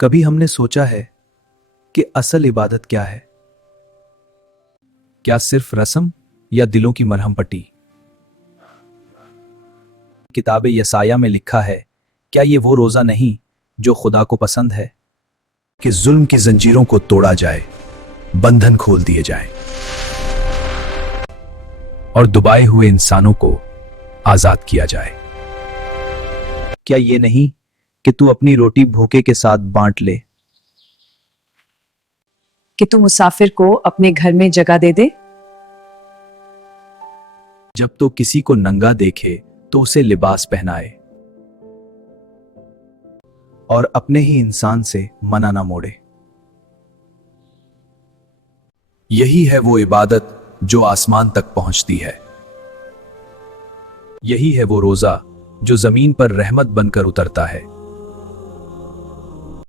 कभी हमने सोचा है कि असल इबादत क्या है? क्या सिर्फ रस्म या दिलों की मरहम पट्टी? किताब यसाया में लिखा है, क्या ये वो रोजा नहीं जो खुदा को पसंद है कि जुल्म की जंजीरों को तोड़ा जाए, बंधन खोल दिए जाए और दुबाए हुए इंसानों को आजाद किया जाए? क्या ये नहीं कि तू अपनी रोटी भूखे के साथ बांट ले? कि तू मुसाफिर को अपने घर में जगह दे दे? जब तो किसी को नंगा देखे तो उसे लिबास पहनाए और अपने ही इंसान से मना ना मोड़े। यही है वो इबादत जो आसमान तक पहुंचती है। यही है वो रोजा जो जमीन पर रहमत बनकर उतरता है।